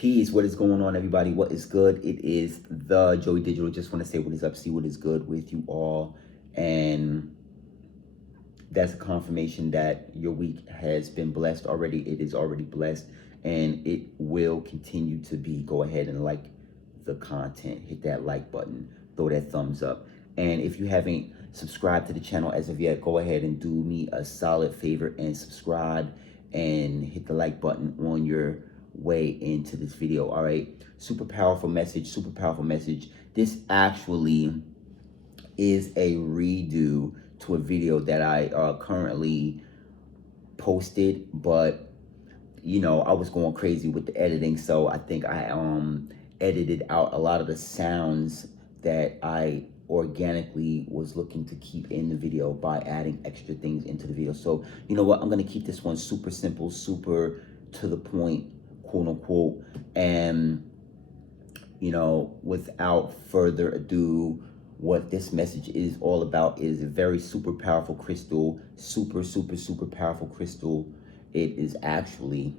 Peace. What is going on, everybody? What is good? It is the Joey Digital. Just want to say what is up, see what is good with you all. And that's a confirmation that your week has been blessed already. It is already blessed and it will continue to be. Go ahead and like the content. Hit that like button. Throw that thumbs up. And if you haven't subscribed to the channel as of yet, go ahead and do me a solid favor and subscribe and hit the like button on your way into this video. All right, super powerful message, super powerful message. This actually is a redo to a video that I currently posted, but you know, I was going crazy with the editing, so I think I edited out a lot of the sounds that I organically was looking to keep in the video by adding extra things into the video. So you know what, I'm gonna keep this one super simple, super to the point, quote unquote. And you know, without further ado, what this message is all about is a very super powerful crystal, super powerful crystal. It is actually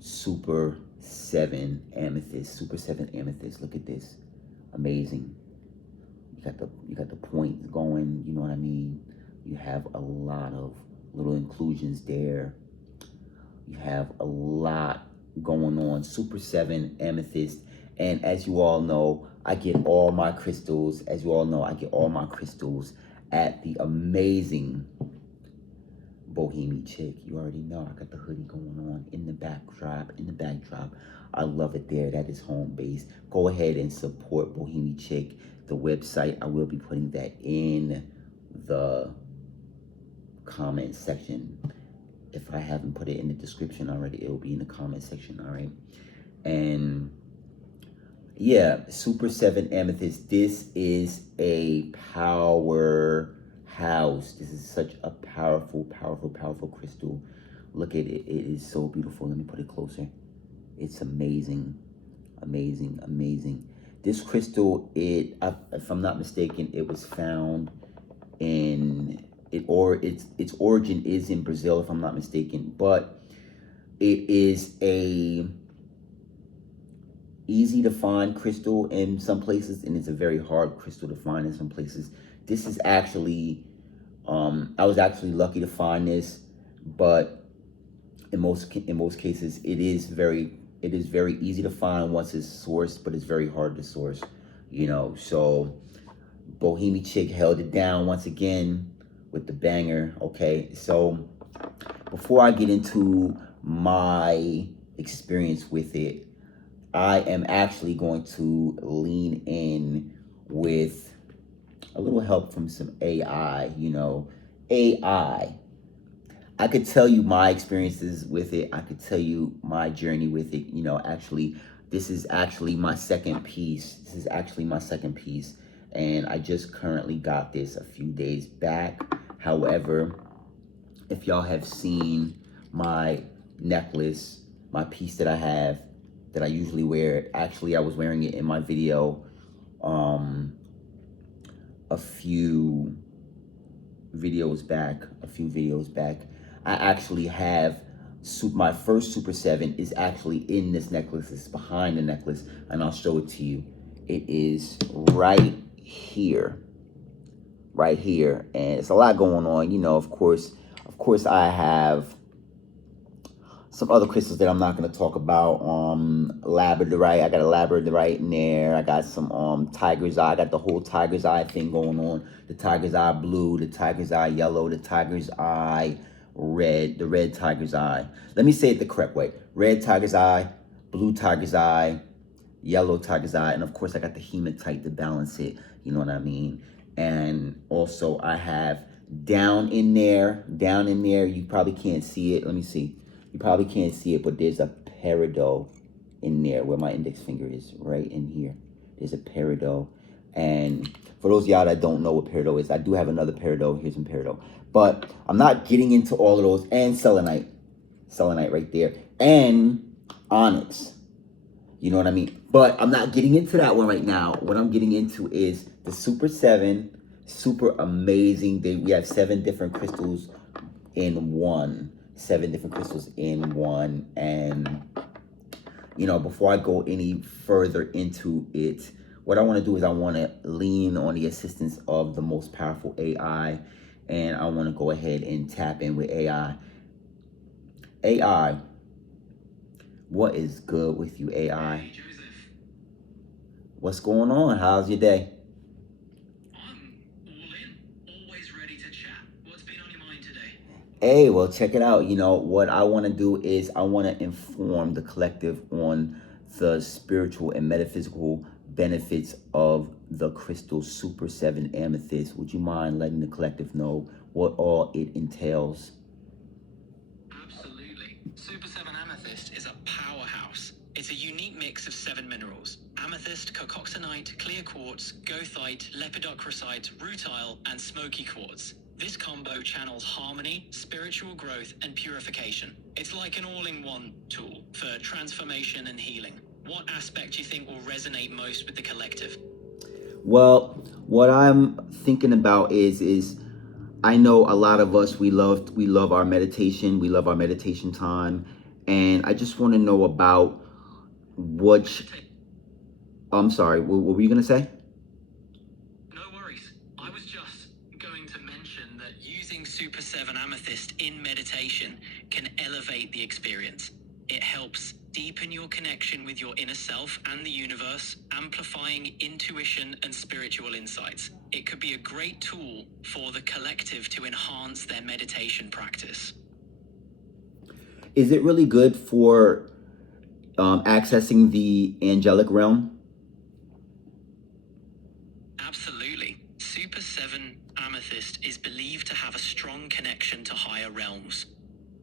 Super 7 amethyst, Super 7 amethyst. Look at this, amazing. You got the points going, you know what I mean? You have a lot of little inclusions there. You have a lot going on. Super 7 amethyst. And as you all know, I get all my crystals, at the amazing Bohemian Chick. You already know I got the hoodie going on in the backdrop, I love it there. That is home base. Go ahead and support Bohemian Chick, the website. I will be putting that in the comment section. If I haven't put it in the description already, it will be in the comment section, all right? And yeah, Super 7 amethyst. This is a powerhouse. This is such a powerful crystal. Look at it. It is so beautiful. Let me put it closer. It's amazing. This crystal, if I'm not mistaken, it was found in its origin is in Brazil, if I'm not mistaken, but it is a easy to find crystal in some places, and it's a very hard crystal to find in some places. This is actually, I was actually lucky to find this, but in most cases, it is very easy to find once it's sourced, but it's very hard to source, you know. So Bohemian Chick held it down once again with the banger. Okay, so before I get into my experience with it, I am actually going to lean in with a little help from some AI, you know. AI. I could tell you my experiences with it. I could tell you my journey with it. You know, actually, this is actually my second piece. And I just currently got this a few days back. However, if y'all have seen my necklace, my piece that I have, that I usually wear, actually I was wearing it in my video a few videos back. I actually have my first Super 7 is actually in this necklace. It's behind the necklace, and I'll show it to you. It is right here, and it's a lot going on. You know, of course I have some other crystals that I'm not going to talk about. Labradorite, I got a labradorite in there. I got some tiger's eye. I got the whole tiger's eye thing going on. The tiger's eye blue, the tiger's eye yellow, the tiger's eye red, the red tiger's eye. Let me say it the correct way. Red tiger's eye, blue tiger's eye, yellow tiger's eye, and of course I got the hematite to balance it, you know what I mean? And also I have down in there, you probably can't see it. Let me see. You probably can't see it, but there's a peridot in there where my index finger is, right in here. There's a peridot. And for those of y'all that don't know what peridot is, I do have another peridot. Here's some peridot. But I'm not getting into all of those. And selenite right there. And onyx. You know what I mean? But I'm not getting into that one right now. What I'm getting into is the Super 7. Super amazing. We have 7 different crystals in one. 7 different crystals in one. And before I go any further into it, what I want to do is I want to lean on the assistance of the most powerful AI, and I want to go ahead and tap in with AI. AI, what is good with you, AI? Hey, Joseph. What's going on? How's your day? I'm all in, always ready to chat. What's been on your mind today? Hey, well, check it out. What I want to do is I want to inform the collective on the spiritual and metaphysical benefits of the crystal Super 7 Amethyst. Would you mind letting the collective know what all it entails? Absolutely. Super 7 Amethyst is a powerhouse. It's a unique mix of 7 minerals: amethyst, coccoxanite, clear quartz, goethite, lepidocrosite, rutile, and smoky quartz. This combo channels harmony, spiritual growth, and purification. It's like an all-in-one tool for transformation and healing. What aspect do you think will resonate most with the collective? Well, what I'm thinking about is I know a lot of us, we love our meditation, we love our meditation time, and I just want to know about what. I'm sorry, what were you gonna say? No worries. I was just going to mention that using Super 7 Amethyst in meditation can elevate the experience. It helps deepen your connection with your inner self and the universe, amplifying intuition and spiritual insights. It could be a great tool for the collective to enhance their meditation practice. Is it really good for accessing the angelic realm? Absolutely. Super 7 Amethyst is believed to have a strong connection to higher realms.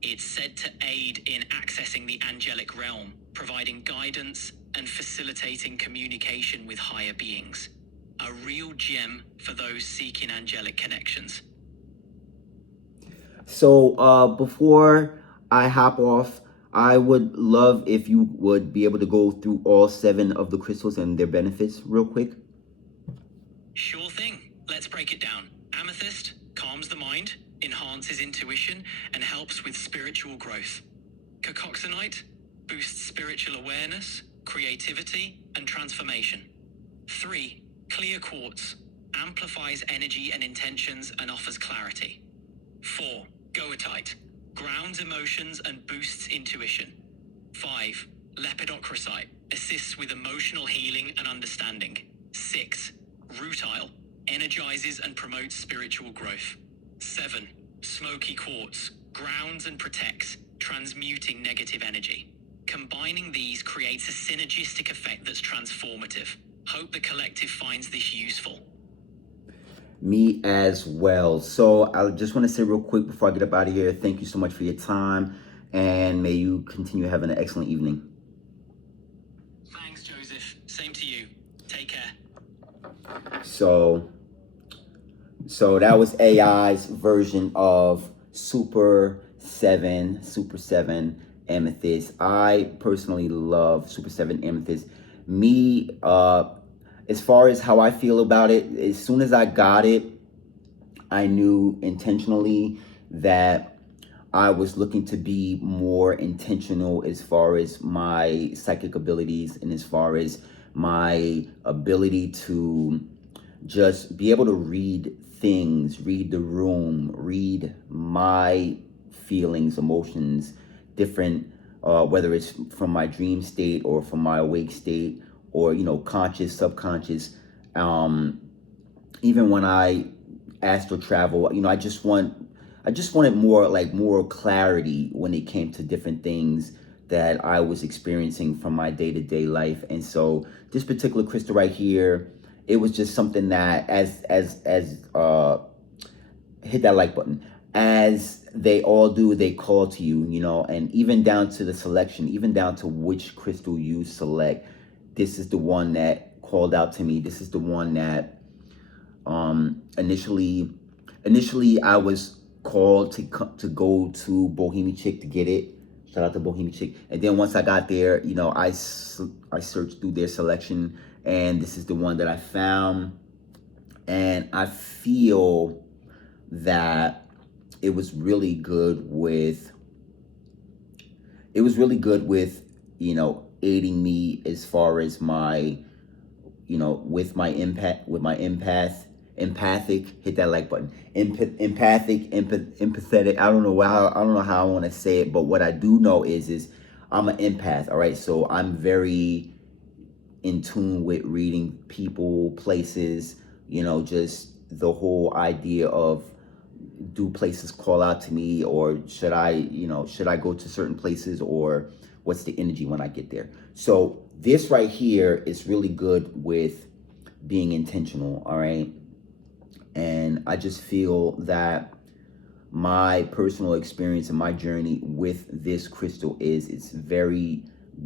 It's said to aid in accessing the angelic realm, providing guidance and facilitating communication with higher beings. A real gem for those seeking angelic connections. So before I hop off, I would love if you would be able to go through all 7 of the crystals and their benefits real quick. Sure thing. Let's break it down. Amethyst calms the mind, enhances intuition, and helps with spiritual growth. Coccoxanite boosts spiritual awareness, creativity, and transformation. 3. Clear quartz amplifies energy and intentions and offers clarity. 4. Goethite grounds emotions and boosts intuition. 5. Lepidocrosite assists with emotional healing and understanding. 6. Rutile energizes and promotes spiritual growth. 7. Smoky quartz grounds and protects, transmuting negative energy. Combining these creates a synergistic effect that's transformative. Hope the collective finds this useful. Me as well. So I just want to say real quick before I get up out of here, thank you so much for your time, and may you continue having an excellent evening. Thanks, Joseph. Same to you. Take care. So that was AI's version of Super 7 Amethyst. I personally love Super 7 Amethyst. Me, as far as how I feel about it, as soon as I got it, I knew intentionally that I was looking to be more intentional as far as my psychic abilities and as far as my ability to just be able to read things, read the room, read my feelings, emotions, different, whether it's from my dream state or from my awake state, or conscious, subconscious. Even when I astral travel, I just wanted more clarity when it came to different things that I was experiencing from my day-to-day life. And so this particular crystal right here, it was just something that as hit that like button, as they all do, they call to you, and even down to the selection, even down to which crystal you select. This is the one that called out to me. This is the one that initially I was called to go to Bohemian Chick to get it. Shout out to Bohemian Chick. And then once I got there, I searched through their selection, and this is the one that I found. And I feel that it was really good with aiding me as far as my, with my empathic, hit that like button, empathetic. I don't know how I want to say it, but what I do know is I'm an empath. All right. So I'm very in tune with reading people, places, just the whole idea of, do places call out to me, or should I go to certain places, or what's the energy when I get there? So this right here is really good with being intentional. All right. And I just feel that my personal experience and my journey with this crystal it's very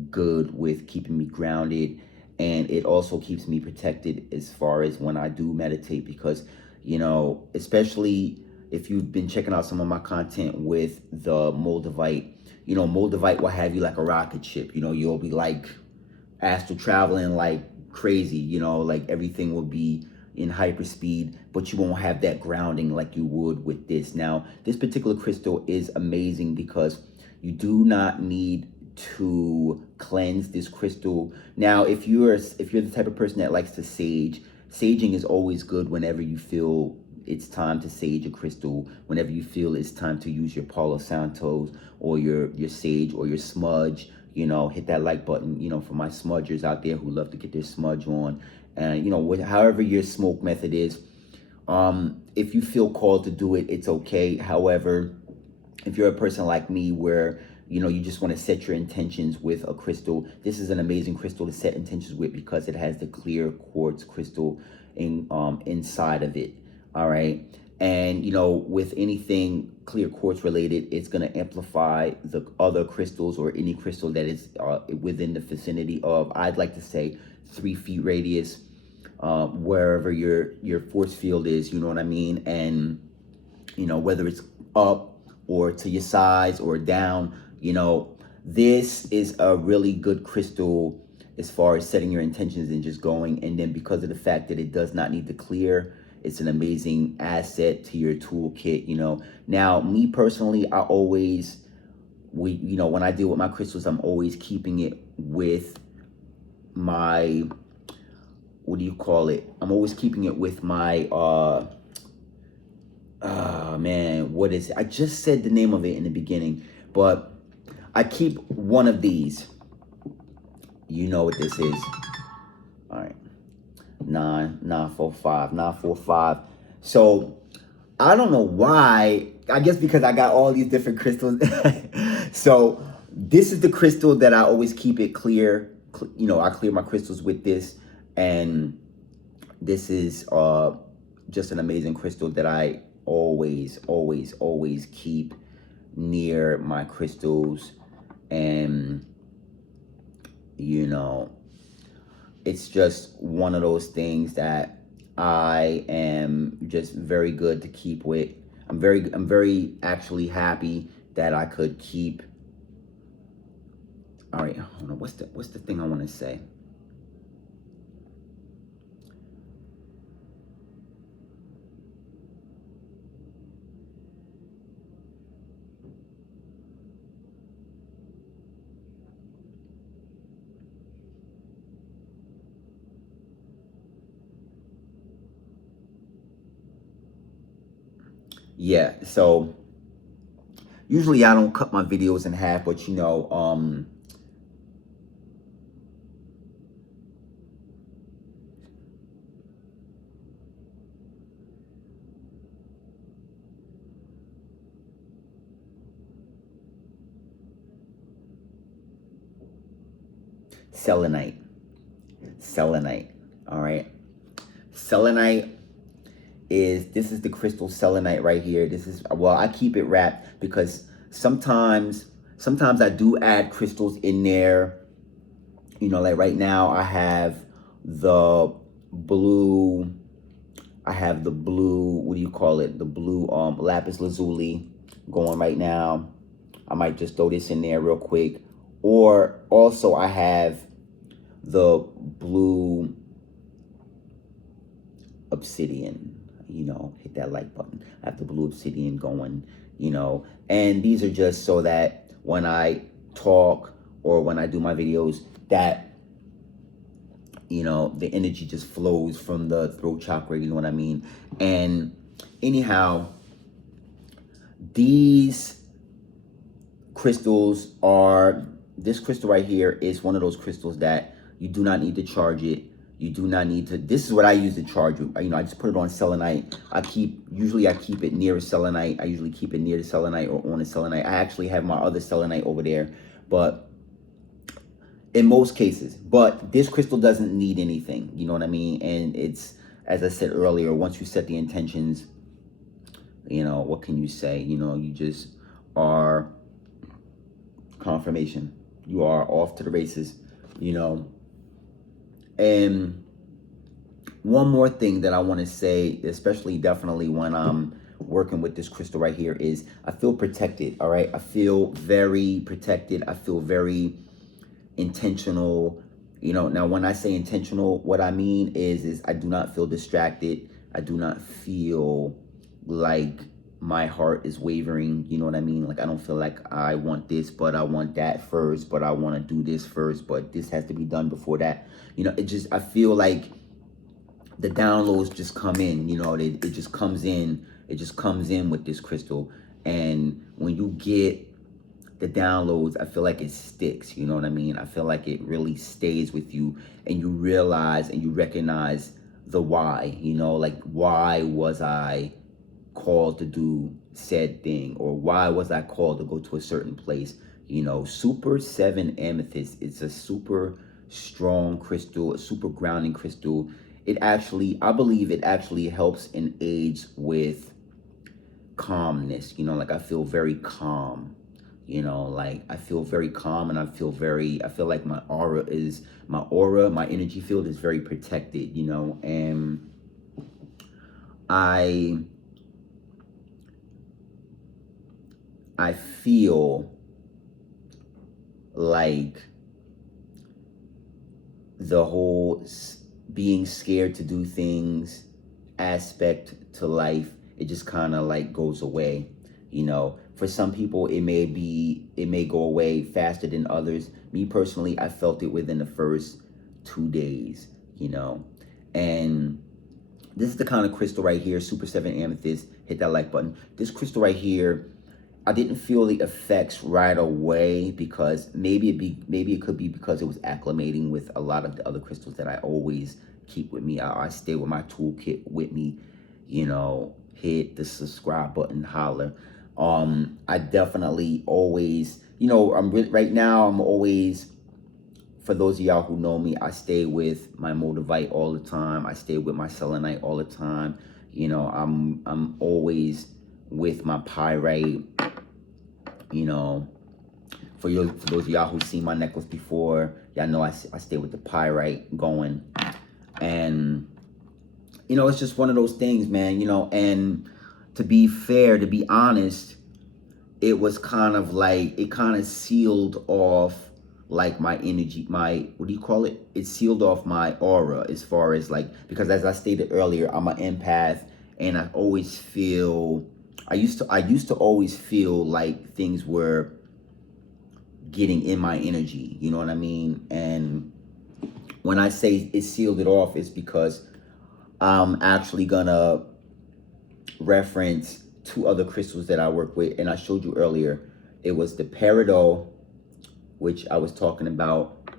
good with keeping me grounded, and it also keeps me protected as far as when I do meditate, because especially if you've been checking out some of my content with the Moldavite, Moldavite will have you like a rocket ship. You'll be like astral traveling like crazy, like everything will be in hyperspeed, but you won't have that grounding like you would with this. Now, this particular crystal is amazing because you do not need to cleanse this crystal. Now, if you're the type of person that likes to sage, saging is always good whenever you feel it's time to sage a crystal, whenever you feel it's time to use your Palo Santos or your sage or your smudge. Hit that like button, for my smudgers out there who love to get their smudge on. And however your smoke method is, if you feel called to do it, it's okay. However, if you're a person like me where you just want to set your intentions with a crystal, this is an amazing crystal to set intentions with because it has the clear quartz crystal inside of it. All right. And with anything clear quartz related, it's going to amplify the other crystals or any crystal that is within the vicinity of, I'd like to say, 3 feet radius, wherever your force field is, you know what I mean? And whether it's up or to your sides or down, this is a really good crystal as far as setting your intentions and just going. And then because of the fact that it does not need to clear, it's an amazing asset to your toolkit. Now, me personally, I always, when I deal with my crystals, I'm always keeping it with my, what do you call it? I'm always keeping it with my, man, what is it? I just said the name of it in the beginning, but I keep one of these. You know what this is. All right. 945. So I don't know why. I guess because I got all these different crystals. So this is the crystal that I always keep it clear. I clear my crystals with this, and this is just an amazing crystal that I always keep near my crystals. And it's just one of those things that I am just very good to keep with. I'm very actually happy that I could keep. All right, hold on. What's the thing I want to say? Yeah, so usually I don't cut my videos in half, but selenite. All right. Selenite this is the crystal selenite right here. This is, well, I keep it wrapped because sometimes I do add crystals in there. Like right now I have the blue, what do you call it? The blue lapis lazuli going right now. I might just throw this in there real quick. Or also I have the blue obsidian. Hit that like button. I have the blue obsidian going, and these are just so that when I talk or when I do my videos, that, you know, the energy just flows from the throat chakra, you know what I mean? And anyhow, these crystals are, this crystal right here is one of those crystals that you do not need to charge it. You do not need to, this is what I use to charge it. You know, I just put it on selenite. Usually I keep it near a selenite. I usually keep it near the selenite or on a selenite. I actually have my other selenite over there, but in most cases, but this crystal doesn't need anything, you know what I mean? And it's, as I said earlier, once you set the intentions, you know, what can you say? You know, you just are confirmation. You are off to the races, you know. And one more thing that I want to say, especially definitely when I'm working with this crystal right here, is I feel protected, all right? I feel very protected. I feel very intentional. You know, now when I say intentional, what I mean is I do not feel distracted. I do not feel like my heart is wavering, you know what I mean? Like, I don't feel like I want this, but I want that first, but I want to do this first, but this has to be done before that. You know, it just, I feel like the downloads just come in, you know, it just comes in. It just comes in with this crystal. And when you get the downloads, I feel like it sticks, you know what I mean? I feel like it really stays with you, and you realize and you recognize the why, you know, like, why was I called to do said thing, or why was I called to go to a certain place? You know, Super 7 Amethyst, it's a super strong crystal, a super grounding crystal. It actually, I believe it actually helps and aids with calmness, you know, like I feel very calm, you know, like I feel very calm, and I feel like my aura, my energy field is very protected, you know. And I feel like the whole being scared to do things aspect to life, it just kind of like goes away, you know. For some people, it may go away faster than others. Me personally, I felt it within the first 2 days, you know. And this is the kind of crystal right here, Super 7 Amethyst. Hit that like button. This crystal right here, I didn't feel the effects right away, because maybe it could be because it was acclimating with a lot of the other crystals that I always keep with me. I stay with my toolkit with me, you know. Hit the subscribe button, holler. I definitely always, you know, right now I'm always, for those of y'all who know me, I stay with my moldavite all the time. I stay with my selenite all the time. You know, I'm always with my pyrite. You know, for those of y'all who've seen my necklace before, y'all know I stay with the pyrite going. And, you know, it's just one of those things, man, you know. And to be fair, to be honest, it was kind of like, it kind of sealed off like my energy, my, what do you call it? It sealed off my aura, as far as like, because as I stated earlier, I'm an empath, and I always feel, I used to always feel like things were getting in my energy, you know what I mean? And when I say it sealed it off, it's because I'm actually gonna reference 2 other crystals that I work with, and I showed you earlier. It was the peridot, which I was talking about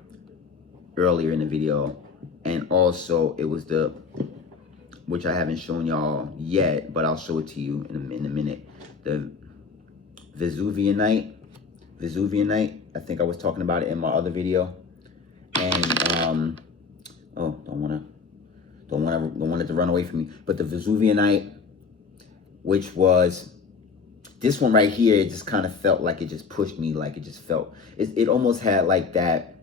earlier in the video, and also it was the, which I haven't shown y'all yet, but I'll show it to you in a minute, the Vesuvianite. I think I was talking about it in my other video. And oh, don't want it to run away from me. But the Vesuvianite, which was this one right here, it just kind of felt like it just pushed me, like it just felt, it almost had like that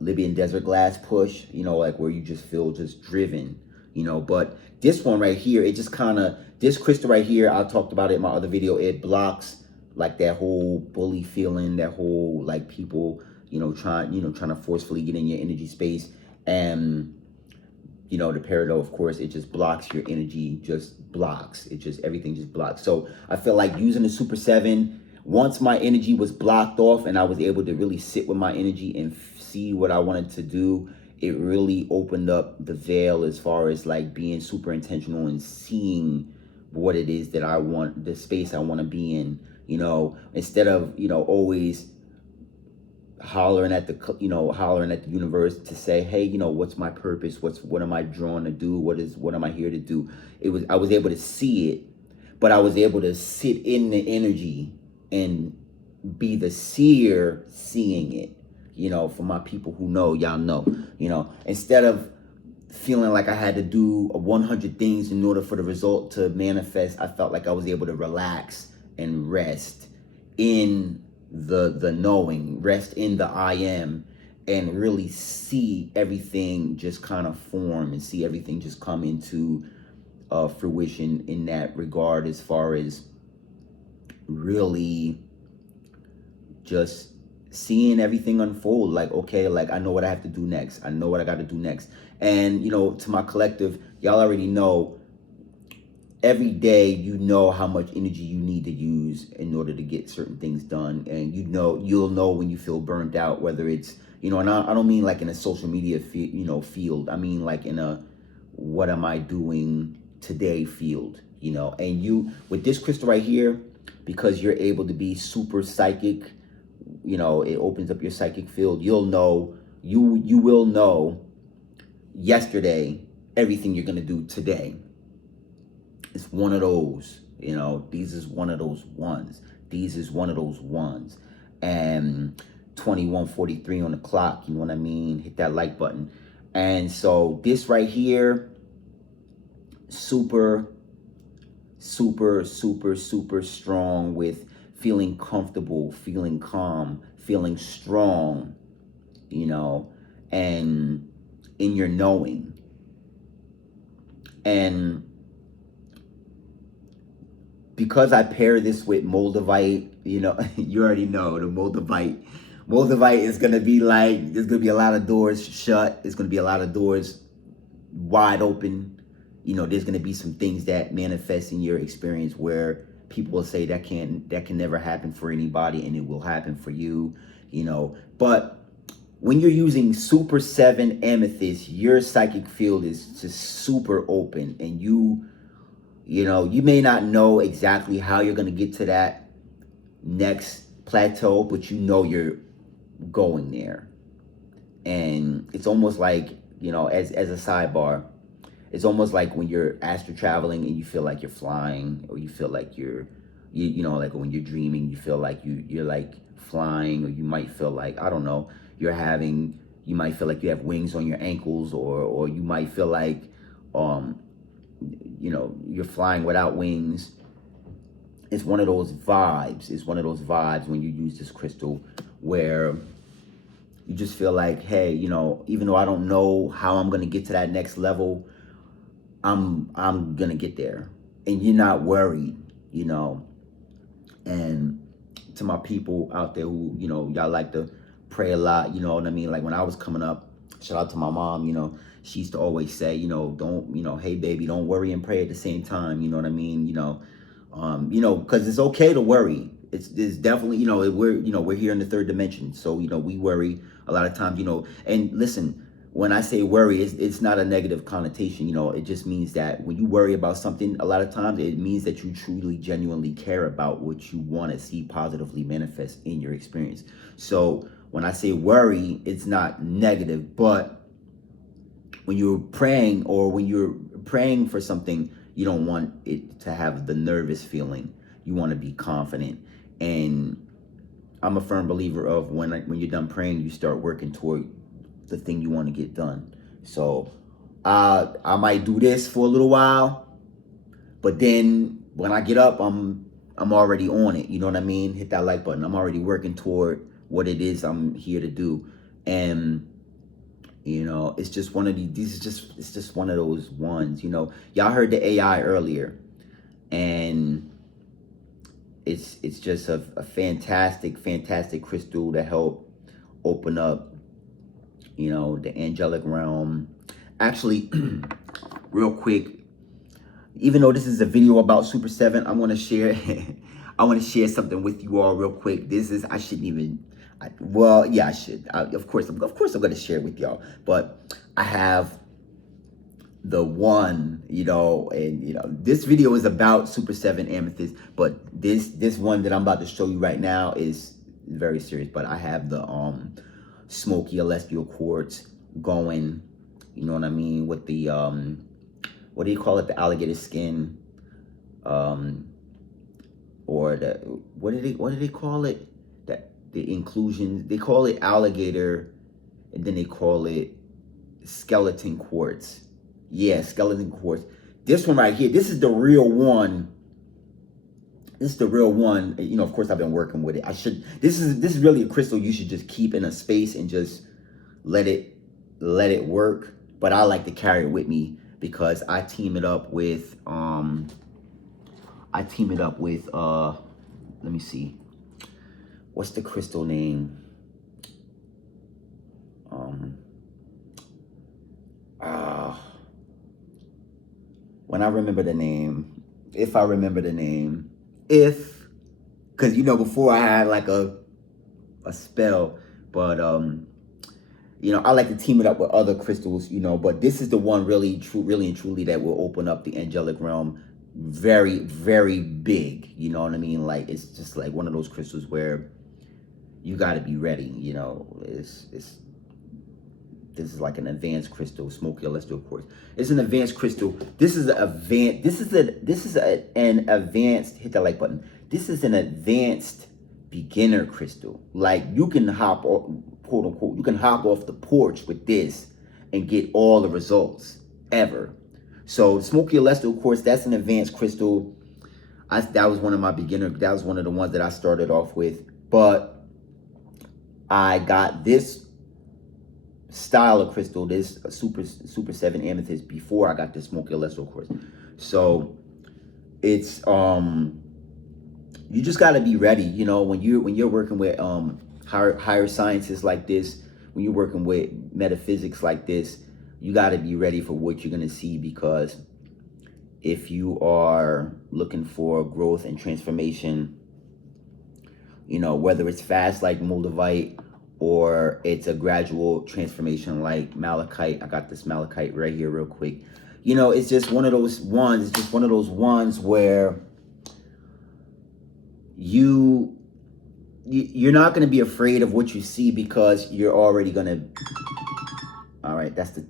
Libyan desert glass push, you know, like where you just feel just driven, you know. But this one right here, it just kind of, this crystal right here, I talked about it in my other video, it blocks like that whole bully feeling, that whole like people, you know, trying to forcefully get in your energy space. And, you know, the peridot, of course, it just blocks your energy, just blocks. It just, everything just blocks. So I feel like using the Super 7 once my energy was blocked off and I was able to really sit with my energy and see what I wanted to do, it really opened up the veil as far as like being super intentional and seeing what it is that I want, the space I want to be in, you know, instead of, you know, always hollering at the, you know, hollering at the universe to say, hey, you know, what's my purpose? What am I drawn to do? What am I here to do? I was able to see it, but I was able to sit in the energy and be the seer seeing it. You know, for my people who know, y'all know, you know, instead of feeling like I had to do 100 things in order for the result to manifest, I felt like I was able to relax and rest in the knowing, rest in the I am, and really see everything just kind of form and see everything just come into fruition in that regard, as far as really just seeing everything unfold. Like, okay, like I know what I have to do next. I know what I got to do next. And, you know, to my collective, y'all already know, every day you know how much energy you need to use in order to get certain things done. And you know, you'll know when you feel burnt out, whether it's, you know, and I don't mean like in a social media field. I mean like in a what am I doing today field, you know. And you, with this crystal right here, because you're able to be super psychic, you know, it opens up your psychic field. You'll know, you will know yesterday everything you're gonna do today. It's one of those, you know, these is one of those ones. These is one of those ones. And 21:43 on the clock, you know what I mean? Hit that like button. And so this right here, super, super, super, super strong with feeling comfortable, feeling calm, feeling strong, you know, and in your knowing. And because I pair this with Moldavite, you know, you already know the Moldavite. Moldavite is going to be like, there's going to be a lot of doors shut. There's going to be a lot of doors wide open. You know, there's going to be some things that manifest in your experience where people will say that can never happen for anybody, and it will happen for you, you know. But when you're using Super 7 Amethyst, your psychic field is just super open, and you know, you may not know exactly how you're going to get to that next plateau, but you know you're going there. And it's almost like, you know, as a sidebar, it's almost like when you're astral traveling and you feel like you're flying, or you feel like you know, like when you're dreaming, you feel like you're like flying, or you might feel like, I don't know, you might feel like you have wings on your ankles, or you might feel like, you know, you're flying without wings. It's one of those vibes. It's one of those vibes when you use this crystal, where you just feel like, hey, you know, even though I don't know how I'm gonna get to that next level, I'm gonna get there, and you're not worried, you know. And to my people out there who, you know, y'all like to pray a lot, you know what I mean? Like when I was coming up, shout out to my mom, you know, she used to always say, you know, don't, you know, hey baby, don't worry and pray at the same time, you know what I mean? You know, because it's okay to worry. It's definitely, you know, we're here in the third dimension, so, you know, we worry a lot of times, you know. And listen, when I say worry, it's not a negative connotation, you know. It just means that when you worry about something, a lot of times it means that you truly, genuinely care about what you want to see positively manifest in your experience. So when I say worry, it's not negative, but when you're praying, or when you're praying for something, you don't want it to have the nervous feeling. You want to be confident. And I'm a firm believer of when you're done praying, you start working toward the thing you want to get done. So I might do this for a little while, but then when I get up, I'm already on it. You know what I mean? Hit that like button. I'm already working toward what it is I'm here to do. And you know, it's just one of it's just one of those ones, you know. Y'all heard the AI earlier, and it's just a fantastic crystal to help open up, you know, the angelic realm. Actually, real quick, even though this is a video about Super 7, I'm going to share I want to share something with you all real quick. This is, I shouldn't even, well, yeah, I should. Of course I'm going to share it with y'all. But I have the one, you know, and you know, this video is about Super 7 Amethyst, but this one that I'm about to show you right now is very serious. But I have the smoky celestial quartz going, you know what I mean, with the what do you call it, the alligator skin, or the what do they call it, that the inclusion, they call it alligator, and then they call it skeleton quartz. Yeah, skeleton quartz. This one right here, this is the real one. This is the real one. You know, of course I've been working with it. This is really a crystal you should just keep in a space and just let it work. But I like to carry it with me because I team it up with let me see, what's the crystal name? When I remember the name, if I remember the name, because you know, before I had like a spell, but you know, I like to team it up with other crystals, you know, but this is the one really and truly that will open up the angelic realm very, very big, you know what I mean? Like, it's just like one of those crystals where you got to be ready, you know. This is like an advanced crystal, smoky celestial quartz. It's an advanced crystal. This is an advanced, hit that like button. This is an advanced beginner crystal. Like, you can hop off, quote unquote, you can hop off the porch with this and get all the results ever. So smoky celestial quartz, that's an advanced crystal. That was one of my beginner, that was one of the ones that I started off with. But I got this style of crystal, this Super 7 Amethyst, before I got the smoky celestial quartz. So it's you just got to be ready, you know, when you're working with higher sciences like this, when you're working with metaphysics like this, you got to be ready for what you're going to see. Because if you are looking for growth and transformation, you know, whether it's fast like Moldavite or it's a gradual transformation like malachite. I got this malachite right here real quick. You know, it's just one of those ones. It's just one of those ones where you're not going to be afraid of what you see, because you're already going to. All right, that's the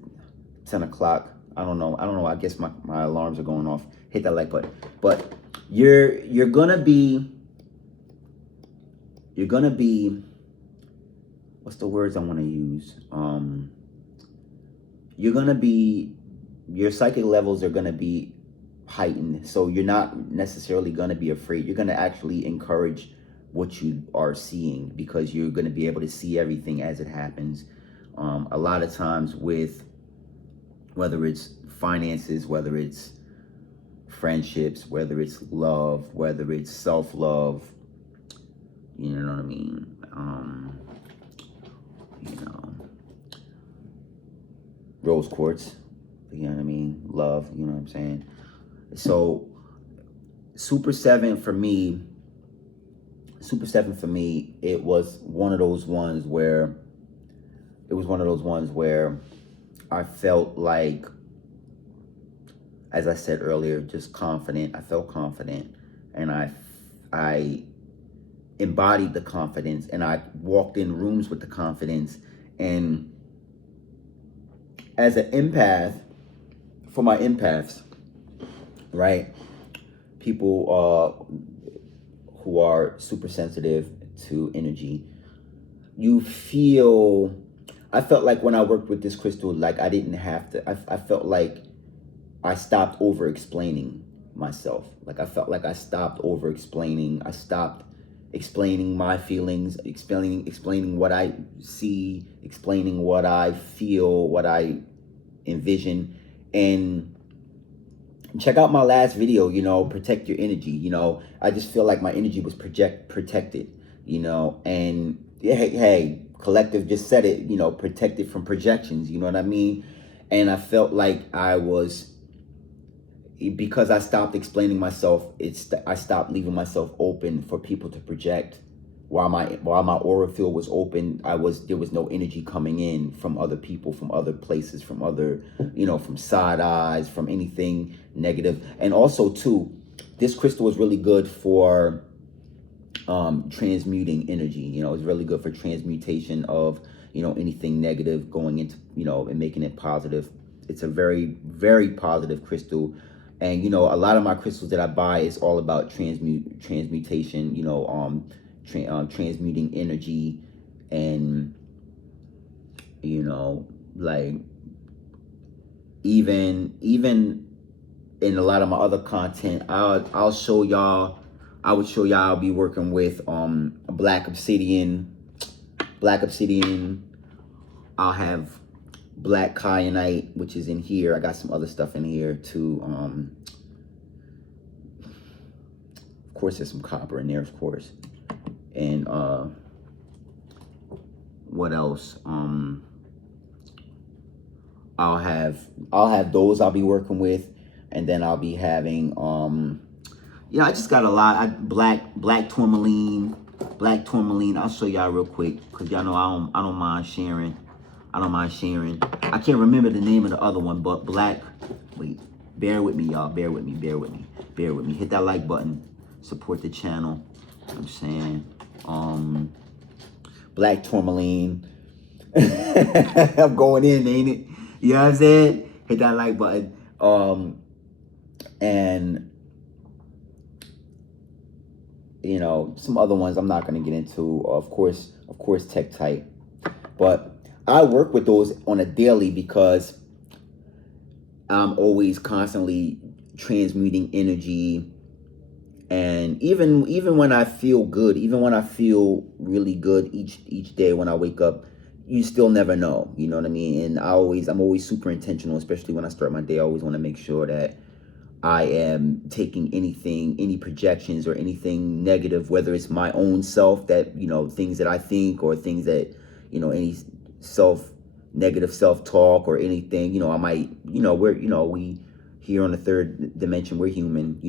10 o'clock. I don't know. I guess my alarms are going off. Hit that like button. But you're gonna be. What's the words I want to use? You're gonna be. Your psychic levels are gonna be heightened, so you're not necessarily gonna be afraid. You're gonna actually encourage what you are seeing, because you're gonna be able to see everything as it happens. A lot of times with, whether it's finances, whether it's friendships, whether it's love, whether it's self-love, you know what I mean? You know, rose quartz, you know what I mean? Love, you know what I'm saying? So Super 7 for me, it was one of those ones where I felt like, as I said earlier, just confident. I felt confident, and I embodied the confidence, and I walked in rooms with the confidence. And as an empath, for my empaths, right, people who are super sensitive to energy, I felt like when I worked with this crystal, like I didn't have to, I felt like I stopped over explaining myself. Like I felt like I stopped over explaining. I stopped explaining my feelings, explaining what I see, explaining what I feel, what I envision. And check out my last video, you know, protect your energy. You know, I just feel like my energy was protected, you know. And hey, collective just said it, you know, protected from projections, you know what I mean? And I felt like I was, because I stopped explaining myself, I stopped leaving myself open for people to project. While my aura field was open, there was no energy coming in from other people, from other places, from other, from side eyes, from anything negative. And also too, this crystal is really good for transmuting energy. It's really good for transmutation of anything negative going into and making it positive. It's a very, very positive crystal. And a lot of my crystals that I buy is all about transmutation, transmuting energy. And like even in a lot of my other content, I'll show y'all, I would show y'all I'll be working with black obsidian. I'll have black kyanite, which is in here. I got some other stuff in here too. Of course there's some copper in there, of course. And what else? I'll have those I'll be working with. And then I'll be having I just got a lot. Black tourmaline. I'll show y'all real quick because y'all know I don't mind sharing. I can't remember the name of the other one, but wait, bear with me, y'all. Bear with me. Hit that like button. Support the channel. I'm saying black tourmaline. I'm going in, ain't it? You know what I'm saying? Hit that like button. And some other ones I'm not going to get into. Of course, Tektite. But I work with those on a daily because I'm always constantly transmuting energy. And even when I feel good, even when I feel really good each day when I wake up, you still never know. You know what I mean? And I'm always super intentional, especially when I start my day. I always want to make sure that I am taking any projections or anything negative, whether it's my own self, that, things that I think, or things that, any negative self-talk or anything, I might, we here on the third dimension, we're human,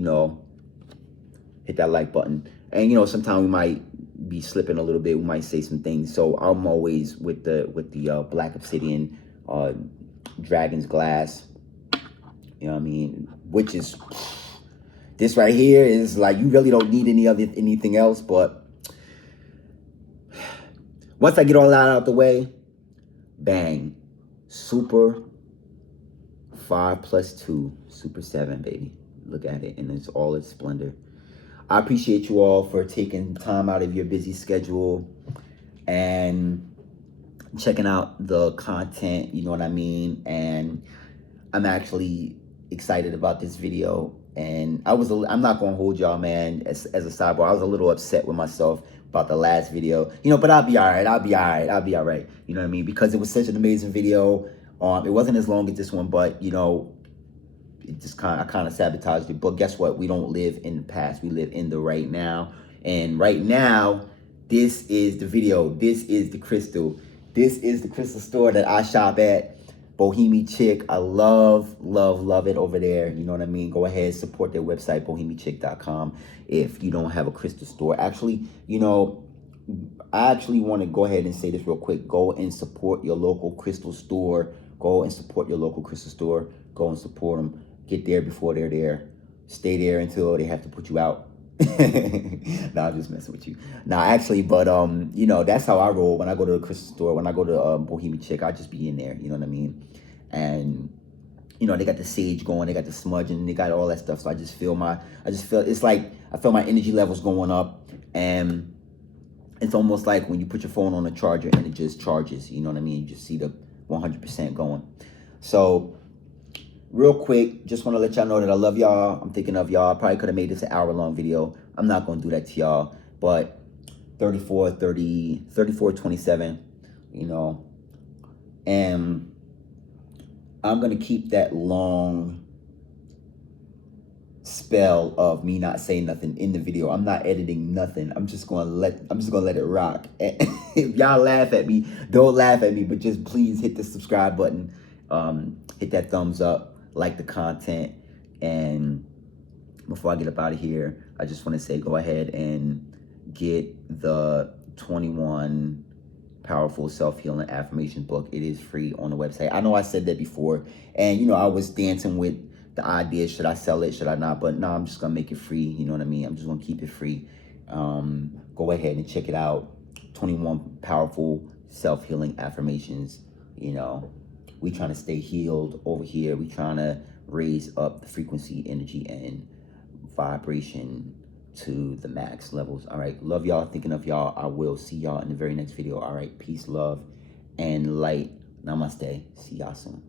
hit that like button. And, sometimes we might be slipping a little bit. We might say some things. So I'm always with the black obsidian, dragon's glass. You know what I mean? Which is, this right here is like, you really don't need anything else. But once I get all that out the way, bang, super 5 + 2, super 7, baby. Look at it, and it's all its splendor. I appreciate you all for taking time out of your busy schedule and checking out the content, you know what I mean? And I'm actually excited about this video. And I'm not gonna hold y'all, man, as a sidebar. I was a little upset with myself about the last video, but I'll be all right. I'll be all right. You know what I mean? Because it was such an amazing video. It wasn't as long as this one, but it just I kind of sabotaged it. But guess what? We don't live in the past. We live in the right now. And right now, this is the video. This is the crystal. This is the crystal store that I shop at. Bohemian Chick. I love it over there. You know what I mean? Go ahead, support their website, bohemianchick.com. If you don't have a crystal store. Actually, I actually want to go ahead and say this real quick. Go and support your local crystal store. Go and support your local crystal store. Go and support them. Get there before they're there. Stay there until they have to put you out. Nah, I'm just messing with you. Nah, actually, but that's how I roll when I go to the crystal store. When I go to Bohemian Chick, I just be in there. You know what I mean? And they got the sage going, they got the smudge, and they got all that stuff. So I just feel it's like I feel my energy levels going up, and it's almost like when you put your phone on a charger and it just charges. You know what I mean? You just see the 100% going. So real quick, just want to let y'all know that I love y'all. I'm thinking of y'all. Probably could have made this an hour-long video. I'm not going to do that to y'all. But 34:27, and I'm going to keep that long spell of me not saying nothing in the video. I'm not editing nothing. I'm just going to let it rock. If y'all laugh at me, don't laugh at me, but just please hit the subscribe button. Hit that thumbs up, like the content, And before I get up out of here, I just want to say, go ahead and get the 21 Powerful Self-Healing Affirmation book. It is free on the website. I know I said that before, and you know, I was dancing with the idea, should I sell it, should I not? But no, I'm just gonna make it free. You know what I mean? I'm just gonna keep it free. Go ahead and check it out. 21 Powerful Self-Healing Affirmations. You know, we trying to stay healed over here. We trying to raise up the frequency, energy, and vibration to the max levels. All right, love y'all, thinking of y'all. I will see y'all in the very next video. All right, peace, love, and light. Namaste. See y'all soon.